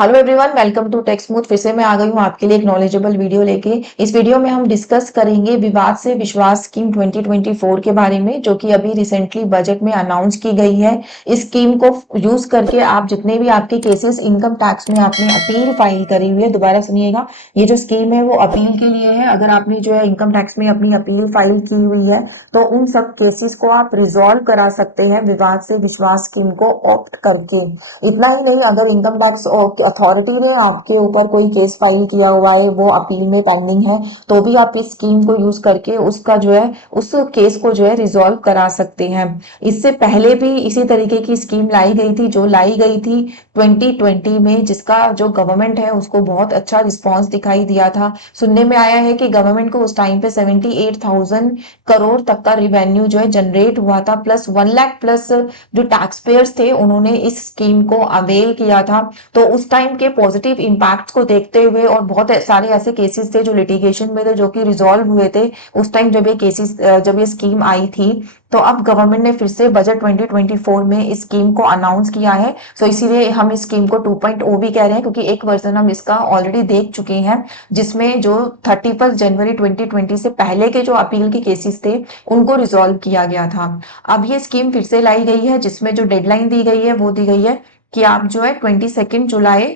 Hello everyone, welcome to Tech Smooth. फिर से मैं आ गई हूँ आपके लिए एक नॉलेजेबल वीडियो लेके। इस वीडियो में हम डिस्कस करेंगे विवाद से विश्वास स्कीम 2024 के बारे में, जो कि अभी रिसेंटली बजट में अनाउंस की गई है। इस स्कीम को यूज करके आप जितने भी आपके केसेस इनकम टैक्स में आपने अपील फाइल करी हुई है, दोबारा सुनिएगा, ये जो स्कीम है वो अपील के लिए है। अगर आपने जो है इनकम टैक्स में अपनी अपील फाइल की हुई है तो उन सब केसेस को आप रिजॉल्व करा सकते हैं विवाद से विश्वास स्कीम को ऑप्ट करके। इतना ही नहीं, अगर इनकम टैक्स अथॉरिटी ने आपके ऊपर कोई केस फाइल किया हुआ है, वो अपील में पेंडिंग है, तो भी आप इस स्कीम को यूज करके उसका जो है उस केस को जो है रिजॉल्व करा सकते हैं। इससे पहले भी इसी तरीके की स्कीम लाई गई थी, जो लाई गई थी 2020 में, जिसका जो गवर्नमेंट है उसको बहुत अच्छा रिस्पॉन्स दिखाई दिया था। सुनने में आया है कि गवर्नमेंट को उस टाइम पे 78,000 करोड़ तक का रिवेन्यू जो है जनरेट हुआ था, प्लस 1 लाख प्लस जो टैक्स पेयर्स थे उन्होंने इस स्कीम को अवेल किया था। तो उस टाइम के पॉजिटिव इम्पैक्ट को देखते हुए, और बहुत सारे ऐसे केसेस थे जो लिटिगेशन में थे, जो कि रिजॉल्व हुए थे उस टाइम जब ये केसेस जब ये स्कीम आई थी। तो अब गवर्नमेंट ने फिर से बजट 2024 में इस स्कीम को अनाउंस किया है। सो इसीलिए हम इस स्कीम को 2.0 भी कह रहे हैं, क्योंकि एक वर्जन हम इसका ऑलरेडी देख चुके हैं, जिसमें जो 31 जनवरी 2020 से पहले के जो अपील के केसेस थे उनको रिजॉल्व किया गया था। अब ये स्कीम फिर से लाई गई है, जिसमें जो डेडलाइन दी गई है वो दी गई है कि आप जो है 22 जुलाई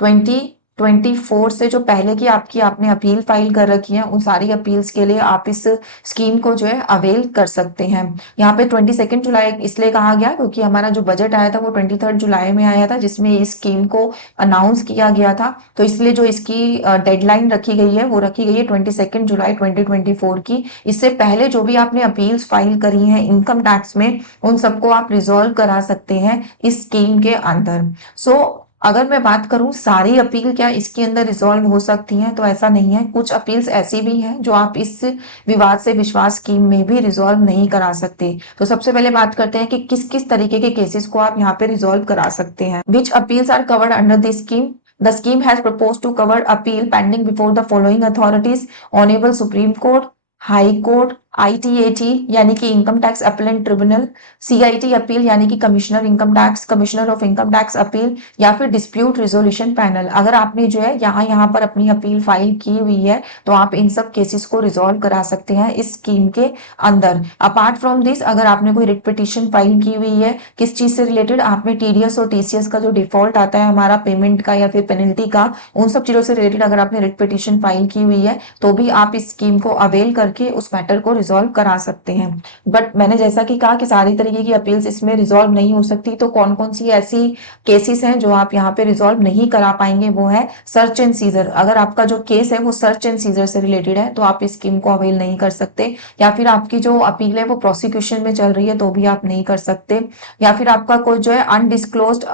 2024 से जो पहले की आपकी आपने अपील फाइल कर रखी है, उन सारी अपील्स के लिए आप इस स्कीम को जो है अवेल कर सकते हैं। यहाँ पे 22 जुलाई इसलिए कहा गया क्योंकि हमारा जो बजट आया था वो 23 जुलाई में आया था, जिसमें इस स्कीम को अनाउंस किया गया था। तो इसलिए जो इसकी डेडलाइन रखी गई है वो रखी गई है 22 जुलाई 2024 की। इससे पहले जो भी आपने अपील्स फाइल करी हैं इनकम टैक्स में, उन सबको आप रिजॉल्व करा सकते हैं इस स्कीम के अंदर। सो अगर मैं बात करूं सारी अपील क्या इसके अंदर रिजॉल्व हो सकती हैं, तो ऐसा नहीं है। कुछ अपील्स ऐसी भी हैं जो आप इस विवाद से विश्वास स्कीम में भी रिजॉल्व नहीं करा सकते। तो सबसे पहले बात करते हैं कि किस किस तरीके के केसेस को आप यहाँ पे रिजॉल्व करा सकते हैं। Which appeals are covered under this scheme? The scheme has proposed to cover appeal pending before the following authorities: Honorable Supreme Court, High Court, ITAT यानी कि income tax appellate tribunal, CIT appeal यानी कि commissioner income tax, commissioner of income tax appeal, या फिर dispute resolution panel. अगर आपने जो है यहाँ पर अपनी अपील फाइल की हुई है तो आप इन सब केसेस को रिजॉल्व करा सकते हैं इस स्कीम के अंदर। अपार्ट फ्रॉम दिस, अगर आपने कोई रिट पिटीशन फाइल की हुई है किस चीज से रिलेटेड, आपने TDS और TCS का जो डिफॉल्ट आता है हमारा पेमेंट का या फिर पेनल्टी का, उन सब चीजों से रिलेटेड अगर आपने रिट पिटीशन फाइल की हुई है तो भी आप इस स्कीम को अवेल करके उस मैटर को रिजॉल्व करा सकते हैं। बट मैंने जैसा कि कहा कि सारी तरीके की अपील्स इसमें रिजॉल्व नहीं हो सकती, तो कौन कौन सी ऐसी केसेस हैं जो आप यहाँ पे रिजॉल्व नहीं करा पाएंगे, वो है सर्च एंड सीजर। अगर आपका जो केस है वो सर्च एंड सीजर से रिलेटेड है तो आप इस स्कीम को अवेल नहीं कर सकते, या फिर आपकी जो अपील है वो प्रोसिक्यूशन में चल रही है तो भी आप नहीं कर सकते, या फिर आपका कोई जो है अनडिस्क्लोज्ड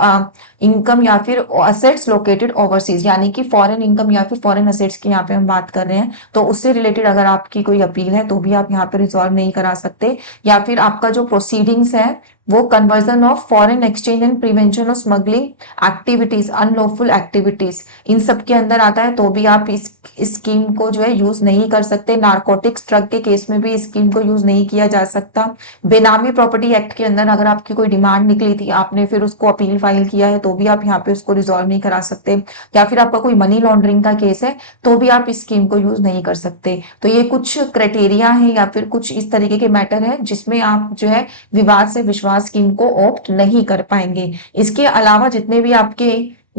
इनकम या फिर असेट्स लोकेटेड ओवरसीज, यानी कि फॉरेन इनकम या फिर फॉरेन असेट्स की यहाँ पे हम बात कर रहे हैं, तो उससे रिलेटेड अगर आपकी कोई अपील है तो भी आप यहाँ पे रिजॉल्व नहीं करा सकते। या फिर आपका जो प्रोसीडिंग्स है वो conversion of foreign exchange and prevention of smuggling activities, unlawful activities, इन सब के अंदर आता है तो भी आप इस स्कीम को जो है यूज नहीं कर सकते। नारकोटिक्स ड्रग के केस में भी इस स्कीम को यूज नहीं किया जा सकता। बेनामी प्रॉपर्टी एक्ट के अंदर अगर आपकी कोई डिमांड निकली थी, आपने फिर उसको अपील फाइल किया है, तो भी आप यहाँ पे उसको रिजॉल्व नहीं करा सकते। या फिर आपका कोई मनी लॉन्ड्रिंग का केस है तो भी आप इस स्कीम को यूज नहीं कर सकते। तो ये कुछ क्राइटेरिया है या फिर कुछ इस तरीके के मैटर है जिसमें आप जो है विवाद से विश्वास स्कीम को ऑप्ट नहीं कर पाएंगे। इसके अलावा जितने भी आपके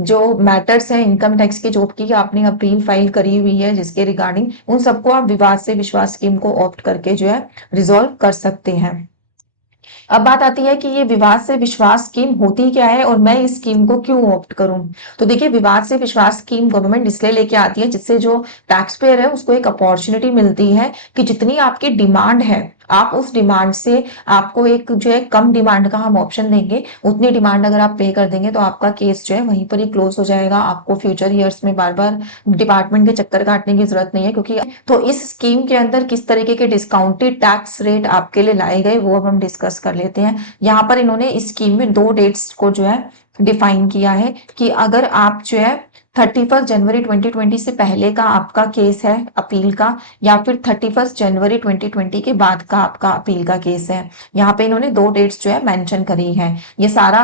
जो मैटर्स हैं इनकम टैक्स के, जो की आपने अपील फाइल करी हुई है जिसके रिगार्डिंग, उन सबको आप विवाद से विश्वास स्कीम को ऑप्ट करके जो है रिजॉल्व कर सकते हैं। अब बात आती है कि ये विवाद से विश्वास स्कीम होती क्या है और मैं इस स्कीम को क्यों ऑप्ट करूं। तो देखिए, विवाद से विश्वास स्कीम गवर्नमेंट इसलिए लेके आती है जिससे जो टैक्स पेयर है उसको एक अपॉर्चुनिटी मिलती है कि जितनी आपकी डिमांड है आप उस डिमांड से, आपको एक जो है कम डिमांड का हम ऑप्शन देंगे, उतनी डिमांड अगर आप पे कर देंगे तो आपका केस जो है वहीं पर ही क्लोज हो जाएगा। आपको फ्यूचर ईयर्स में बार बार डिपार्टमेंट के चक्कर काटने की जरूरत नहीं है, क्योंकि तो इस स्कीम के अंदर किस तरीके के डिस्काउंटेड टैक्स रेट आपके लिए लाए गए वो अब हम डिस्कस कर लेते हैं। यहाँ पर इन्होंने इस स्कीम में दो डेट्स को जो है डिफाइन किया है कि अगर आप जो है 31 जनवरी 2020 से पहले का आपका केस है अपील का, या फिर 31 जनवरी 2020 के बाद का आपका अपील का केस है। यहाँ पे इन्होंने दो डेट्स जो है मेंशन करी है। ये सारा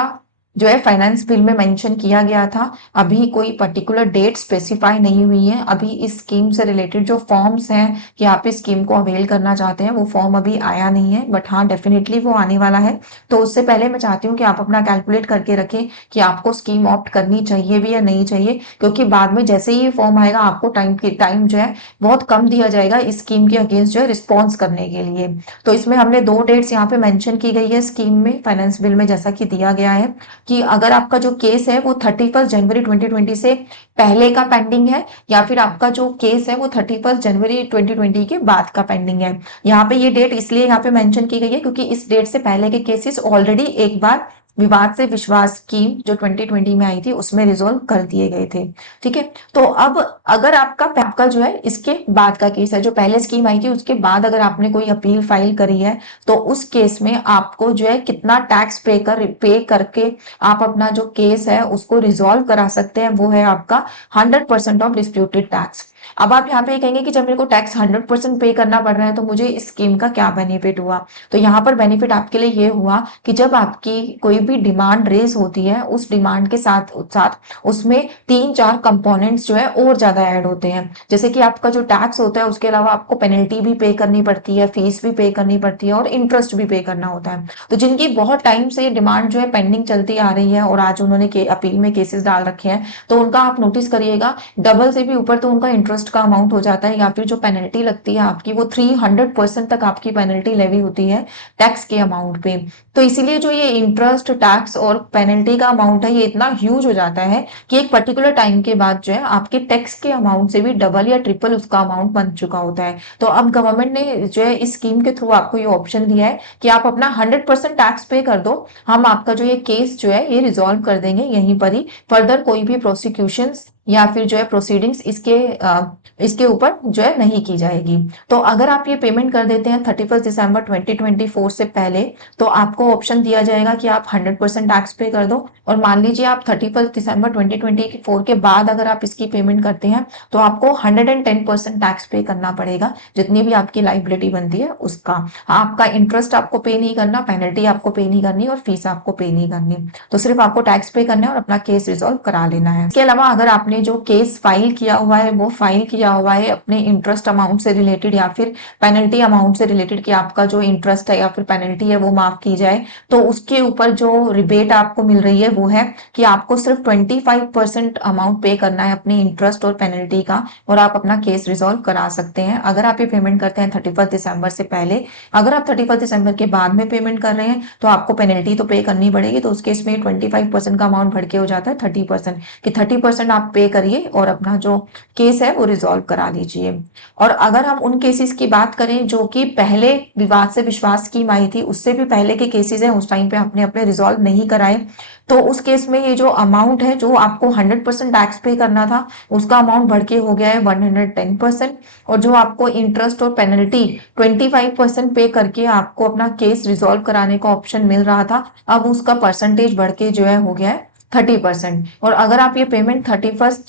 जो है फाइनेंस बिल में मेंशन किया गया था। अभी कोई पर्टिकुलर डेट स्पेसिफाई नहीं हुई है। अभी इस स्कीम से रिलेटेड जो फॉर्म्स हैं कि आप इस स्कीम को अवेल करना चाहते हैं, वो फॉर्म अभी आया नहीं है, बट हाँ डेफिनेटली वो आने वाला है। तो उससे पहले मैं चाहती हूँ कि आप अपना कैलकुलेट करके रखें कि आपको स्कीम ऑप्ट करनी चाहिए भी या नहीं चाहिए, क्योंकि बाद में जैसे ही ये फॉर्म आएगा आपको टाइम जो है बहुत कम दिया जाएगा इस स्कीम के अगेंस्ट जो है रिस्पॉन्स करने के लिए। तो इसमें हमने 2 डेट्स यहाँ पे मेंशन की गई है स्कीम में, फाइनेंस बिल में, जैसा कि दिया गया है कि अगर आपका जो केस है वो 31 जनवरी 2020 से पहले का पेंडिंग है, या फिर आपका जो केस है वो 31 जनवरी 2020 के बाद का पेंडिंग है। यहाँ पे ये डेट इसलिए यहाँ पे मेंशन की गई है क्योंकि इस डेट से पहले के केसेस ऑलरेडी एक बार विवाद से विश्वास स्कीम जो 2020 में आई थी उसमें रिजोल्व कर दिए गए थे। ठीक है, तो अब अगर आपका जो है इसके बाद का केस है, जो पहले स्कीम आई थी उसके बाद अगर आपने कोई अपील फाइल करी है, तो उस केस में आपको जो है कितना टैक्स पे करके आप अपना जो केस है उसको रिजोल्व करा सकते हैं, वो है आपका 100% ऑफ डिस्प्यूटेड टैक्स। अब आप यहाँ पे कहेंगे कि जब मेरे को टैक्स 100% पे करना पड़ रहा है तो मुझे इस स्कीम का क्या बेनिफिट हुआ। तो यहाँ पर बेनिफिट आपके लिए ये हुआ कि जब आपकी कोई भी डिमांड रेज होती है, उस डिमांड के साथ साथ उसमें 3-4 कंपोनेंट्स जो है और ज्यादा ऐड होते हैं। जैसे कि आपका जो टैक्स होता है उसके अलावा आपको पेनल्टी भी पे करनी पड़ती है, फीस भी पे करनी पड़ती है और इंटरेस्ट भी पे करना होता है। तो जिनकी बहुत टाइम से डिमांड जो है पेंडिंग चलती आ रही है और आज उन्होंने अपील में केसेस डाल रखे हैं, तो उनका आप नोटिस करिएगा डबल से भी ऊपर तो उनका इंटरेस्ट का अमाउंट हो जाता है, या फिर जो पेनल्टी लगती है आपकी वो 300% तक आपकी पेनल्टी लेवी होती है टैक्स के अमाउंट पे। तो इसीलिए जो ये इंटरेस्ट, टैक्स और पेनल्टी का अमाउंट है ये इतना ह्यूज हो जाता है कि एक पर्टिकुलर टाइम के बाद जो है आपके टैक्स के अमाउंट से भी डबल या ट्रिपल उसका अमाउंट बन चुका होता है। तो अब गवर्नमेंट ने जो है इस स्कीम के थ्रू आपको ये ऑप्शन दिया है कि आप अपना 100% टैक्स पे कर दो, हम आपका जो ये केस जो है ये रिजॉल्व कर देंगे यहीं पर ही, फर्दर कोई भी प्रोसिक्यूशन या फिर जो है प्रोसीडिंग्स इसके ऊपर जो है नहीं की जाएगी। तो अगर आप ये पेमेंट कर देते हैं 31 दिसंबर 2024 से पहले, तो आपको ऑप्शन दिया जाएगा कि आप 100% टैक्स पे कर दो। और मान लीजिए आप 31 दिसंबर 2024 के बाद अगर आप इसकी पेमेंट करते हैं तो आपको 110% टैक्स पे करना पड़ेगा, जितनी भी आपकी लाइबिलिटी बनती है उसका। आपका इंटरेस्ट आपको पे नहीं करना, पेनल्टी आपको पे नहीं करनी और फीस आपको पे नहीं करनी। तो सिर्फ आपको टैक्स पे करना है और अपना केस रिजॉल्व करा लेना है। इसके अलावा अगर आपने जो केस फाइल किया हुआ है वो फाइल किया हुआ है अपने इंटरेस्ट अमाउंट से रिलेटेड या फिर पेनल्टी अमाउंट से रिलेटेड, कि आपका जो इंटरेस्ट है या फिर पेनल्टी है वो माफ की जाए, तो उसके ऊपर जो रिबेट आपको मिल रही है वो है कि आपको सिर्फ 25% अमाउंट पे करना है अपने इंटरेस्ट और पेनल्टी का, और आप अपना केस रिजॉल्व करा सकते हैं अगर आप ये पेमेंट करते हैं 31 दिसंबर से पहले। अगर आप 31 दिसंबर के बाद में पेमेंट कर रहे हैं तो आपको पेनल्टी तो पे करनी पड़ेगी, तो उस केस में 25% का अमाउंट बढ़ के हो जाता है 30%, कि 30% आप पे करिए और अपना जो केस है वो रिजॉल्व करा लीजिए। और अगर हम उन केसेस की बात करें जो कि पहले विवाद से विश्वास स्कीम आई थी, उससे भी पहले के केसेस हैं, उस टाइम पे आपने अपने रिजॉल्व नहीं कराए, तो उस केस में ये जो अमाउंट है जो आपको 100% टैक्स पे करना था उसका अमाउंट बढ़ के हो गया है 110%, और जो आपको इंटरेस्ट और पेनल्टी 25% पे करके आपको अपना केस रिजॉल्व कराने का ऑप्शन मिल रहा था, अब उसका परसेंटेज बढ़ के जो है हो गया है 30%। और अगर आप ये पेमेंट 31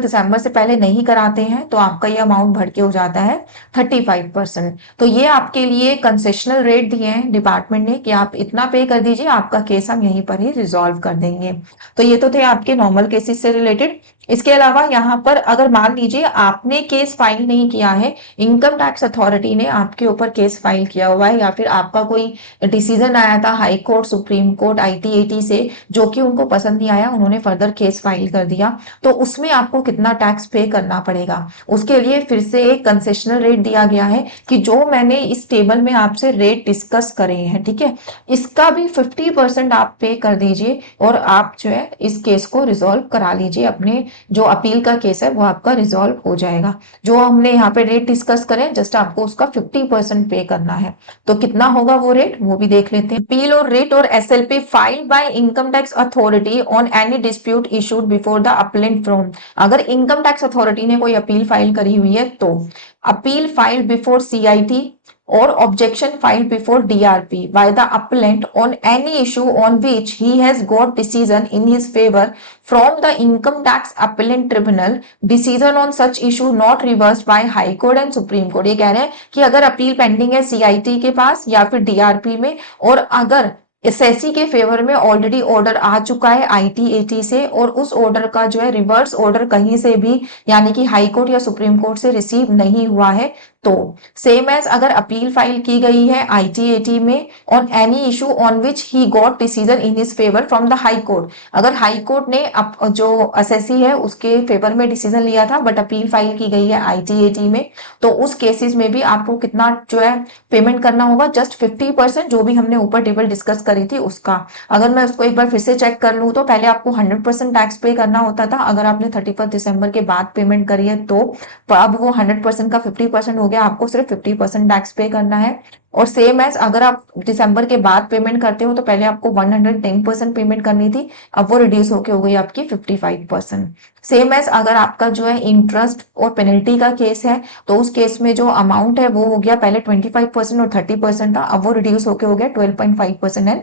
दिसंबर से पहले नहीं कराते हैं तो आपका ये अमाउंट बढ़ के हो जाता है 35%। तो ये आपके लिए कंसेशनल रेट दिए हैं डिपार्टमेंट ने कि आप इतना पे कर दीजिए, आपका केस हम यहीं पर ही रिजॉल्व कर देंगे। तो ये तो थे आपके नॉर्मल केसेस से रिलेटेड। इसके अलावा यहाँ पर अगर मान लीजिए आपने केस फाइल नहीं किया है, इनकम टैक्स अथॉरिटी ने आपके ऊपर केस फाइल किया हुआ है, या फिर आपका कोई डिसीजन आया था high court, supreme court, ITAT से जो कि उनको पसंद नहीं आया, उन्होंने फर्दर केस फाइल कर दिया, तो उसमें आपको कितना टैक्स पे करना पड़ेगा उसके लिए फिर से एक कंसेशनल रेट दिया गया है कि जो मैंने इस टेबल में आपसे रेट डिस्कस करे हैं, ठीक है, इसका भी 50% आप पे कर दीजिए और आप जो है इस केस को रिजॉल्व करा लीजिए। अपने जो अपील का केस है वो आपका रिजॉल्व हो जाएगा। जो हमने यहाँ पे रेट डिस्कस करें जस्ट आपको उसका 50% पे करना है। तो कितना होगा वो रेट वो भी देख लेते हैं। अपील और रेट और SLP filed by income tax authority on any dispute issued before the appellate from. अगर इनकम टैक्स अथॉरिटी ने कोई अपील फाइल करी हुई है तो appeal filed before CIT or objection filed before DRP by the appellant on any issue on which he has got decision in his favor from the income tax appellant tribunal, decision on such issue not reversed by high court and supreme court। ये कह रहे हैं कि अगर appeal pending है CIT के पास या फिर डीआरपी में, और अगर एसएससी के फेवर में ऑलरेडी ऑर्डर आ चुका है आईटीएटी से, और उस ऑर्डर का जो है रिवर्स ऑर्डर कहीं से भी यानी कि हाई कोर्ट या सुप्रीम कोर्ट से रिसीव नहीं हुआ है। तो सेम एज अगर अपील फाइल की गई है आईटीएटी में on any issue on which he got decision in his favour from the high court, अगर हाई कोर्ट ने जो एसएससी है उसके फेवर में डिसीजन लिया था बट अपील फाइल की गई है आईटीएटी में, तो उस केसेस में भी आपको कितना जो है पेमेंट करना होगा, जस्ट 50%, जो भी हमने ऊपर टेबल डिस्कस करी थी उसका। अगर मैं उसको एक बार फिर से चेक कर लूँ तो पहले आपको 100% टैक्स पे करना होता था अगर आपने 31 दिसंबर के बाद पेमेंट करी है तो, अब वो 100% का 50% हो गया, आपको सिर्फ 50% टैक्स पे करना है। और सेम एज अगर आप दिसंबर के बाद पेमेंट करते हो तो पहले आपको 110% पेमेंट करनी थी, अब वो रिड्यूस होके हो गई आपकी 55%। सेम एज अगर आपका जो है इंटरेस्ट और पेनल्टी का केस है तो उस केस में जो अमाउंट है वो हो गया पहले 25% और 30% था, अब वो रिड्यूस होके हो गया 12.5% एंड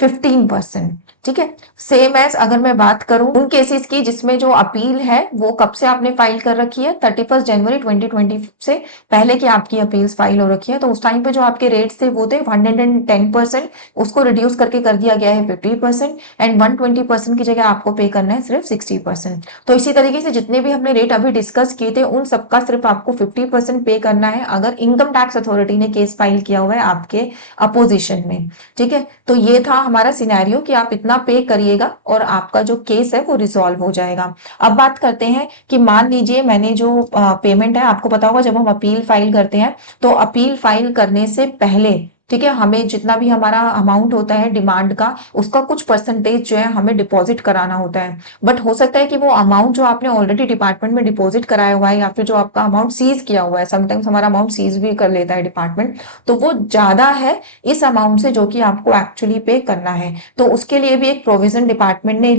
15%। ठीक है। सेम एज अगर मैं बात करूं उन केसेस की जिसमें जो अपील है वो कब से आपने फाइल कर रखी है, 31 जनवरी 2020 से पहले की आपकी अपील्स फाइल हो रखी है, तो उस टाइम पे जो आपके रेट्स थे वो थे 110%, उसको रिड्यूस करके कर दिया गया है 50%, एंड 120% की जगह आपको पे करना है सिर्फ 60%। तो इसी तरीके से जितने भी हमने रेट अभी डिस्कस किए थे उन सबका सिर्फ आपको 50% पे करना है अगर इनकम टैक्स अथॉरिटी ने केस फाइल किया हुआ है आपके अपोजिशन में। ठीक है, तो ये था हमारा सिनेरियो कि आप इतना पे करिएगा और आपका जो केस है वो रिजॉल्व हो जाएगा। अब बात करते हैं कि मान लीजिए मैंने जो पेमेंट है, आपको पता होगा जब हम अपील फाइल करते हैं तो अपील फाइल करने से पहले, ठीक है, हमें जितना भी हमारा अमाउंट होता है डिमांड का उसका कुछ परसेंटेज जो है हमें डिपॉजिट कराना होता है। बट हो सकता है कि वो अमाउंट जो आपने ऑलरेडी डिपार्टमेंट में डिपॉजिट कराया हुआ है या फिर जो आपका अमाउंट सीज किया हुआ है, समटाइम्स हमारा अमाउंट सीज भी कर लेता है डिपार्टमेंट, तो वो ज्यादा है इस अमाउंट से जो कि आपको एक्चुअली पे करना है। तो उसके लिए भी एक प्रोविजन डिपार्टमेंट ने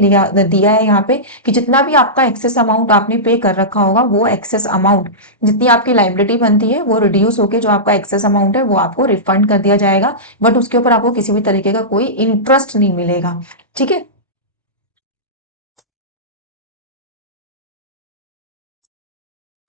दिया है यहाँ पे कि जितना भी आपका एक्सेस अमाउंट आपने पे कर रखा होगा वो एक्सेस अमाउंट, जितनी आपकी लाइबिलिटी बनती है वो रिड्यूस होकर जो आपका एक्सेस अमाउंट है वो आपको रिफंड कर दिया जाएगा, बट उसके ऊपर आपको किसी भी तरीके का कोई इंटरेस्ट नहीं मिलेगा। ठीक है।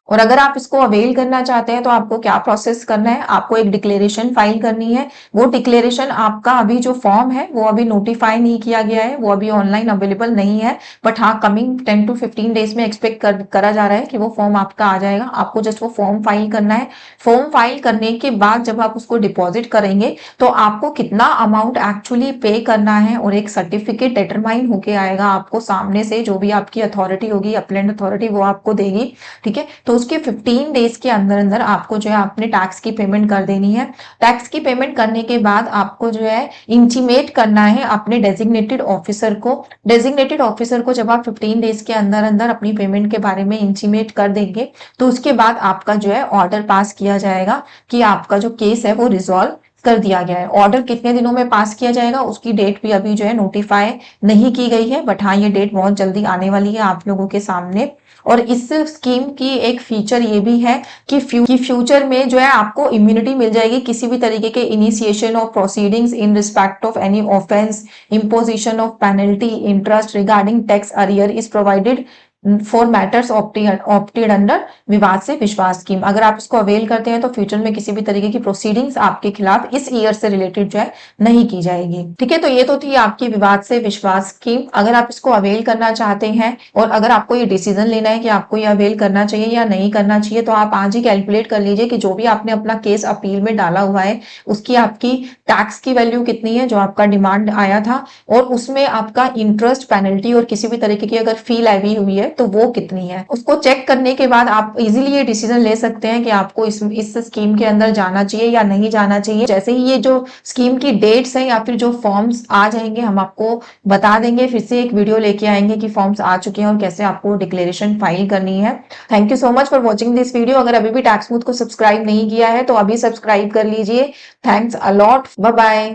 और अगर आप इसको अवेल करना चाहते हैं तो आपको क्या प्रोसेस करना है, आपको एक डिक्लेरेशन फाइल करनी है। वो डिक्लेरेशन आपका अभी जो फॉर्म है वो अभी नोटिफाई नहीं किया गया है, वो अभी ऑनलाइन अवेलेबल नहीं है, बट हाँ कमिंग 10 to 15 डेज में एक्सपेक्ट करा जा रहा है कि वो फॉर्म आपका आ जाएगा। आपको जस्ट वो फॉर्म फाइल करना है। फॉर्म फाइल करने के बाद जब आप उसको डिपॉजिट करेंगे तो आपको कितना अमाउंट एक्चुअली पे करना है और एक सर्टिफिकेट डिटरमाइन होके आएगा आपको सामने से, जो भी आपकी अथॉरिटी होगी अपलैंड अथॉरिटी वो आपको देगी। ठीक है, तो उसके 15 डेज के अंदर अंदर आपको जो है अपने टैक्स की पेमेंट कर देनी है। टैक्स की पेमेंट करने के बाद आपको जो है इंटीमेट करना है अपने डेजिग्नेटेड ऑफिसर को। डेजिग्नेटेड ऑफिसर को जब आप 15 डेज के अंदर अंदर अपनी पेमेंट के बारे में इंटीमेट कर देंगे तो उसके बाद आपका जो है ऑर्डर पास किया जाएगा कि आपका जो केस है वो रिजॉल्व कर दिया गया है। ऑर्डर कितने दिनों में पास किया जाएगा उसकी डेट भी अभी जो है नोटिफाई नहीं की गई है, बट हाँ ये डेट बहुत जल्दी आने वाली है आप लोगों के सामने। और इस स्कीम की एक फीचर ये भी है कि फ्यूचर में जो है आपको इम्यूनिटी मिल जाएगी किसी भी तरीके के initiation of proceedings in respect of any offence, imposition of penalty, interest regarding tax arrear is provided for matters opted under विवाद से विश्वास स्कीम। अगर आप इसको अवेल करते हैं तो फ्यूचर में किसी भी तरीके की प्रोसीडिंग्स आपके खिलाफ इस ईयर से रिलेटेड जो है नहीं की जाएगी। ठीक है, तो ये तो थी आपकी विवाद से विश्वास स्कीम। अगर आप इसको अवेल करना चाहते हैं और अगर आपको ये डिसीजन लेना है कि आपको ये अवेल करना चाहिए या नहीं करना चाहिए तो आप आज ही कैलकुलेट कर लीजिए कि जो भी आपने अपना केस अपील में डाला हुआ है उसकी आपकी टैक्स की वैल्यू कितनी है जो आपका डिमांड आया था, और उसमें आपका इंटरेस्ट, पेनल्टी और किसी भी तरीके की अगर फी लैवी हुई है तो वो कितनी है। उसको चेक करने के बाद आप इजीली ये डिसीजन ले सकते हैं कि आपको इस स्कीम के अंदर जाना चाहिए या नहीं जाना चाहिए। जैसे ही ये जो स्कीम की डेट्स हैं या फिर जो फॉर्म्स आ जाएंगे हम आपको बता देंगे, फिर से एक वीडियो लेके आएंगे कि फॉर्म्स आ चुके हैं और कैसे आपको डिक्लेरेशन फाइल करनी है। Thank you so much for watching this video. अगर अभी भी टैक्स स्मूथ को सब्सक्राइब नहीं किया है तो अभी सब्सक्राइब कर लीजिए। Thanks a lot, bye bye.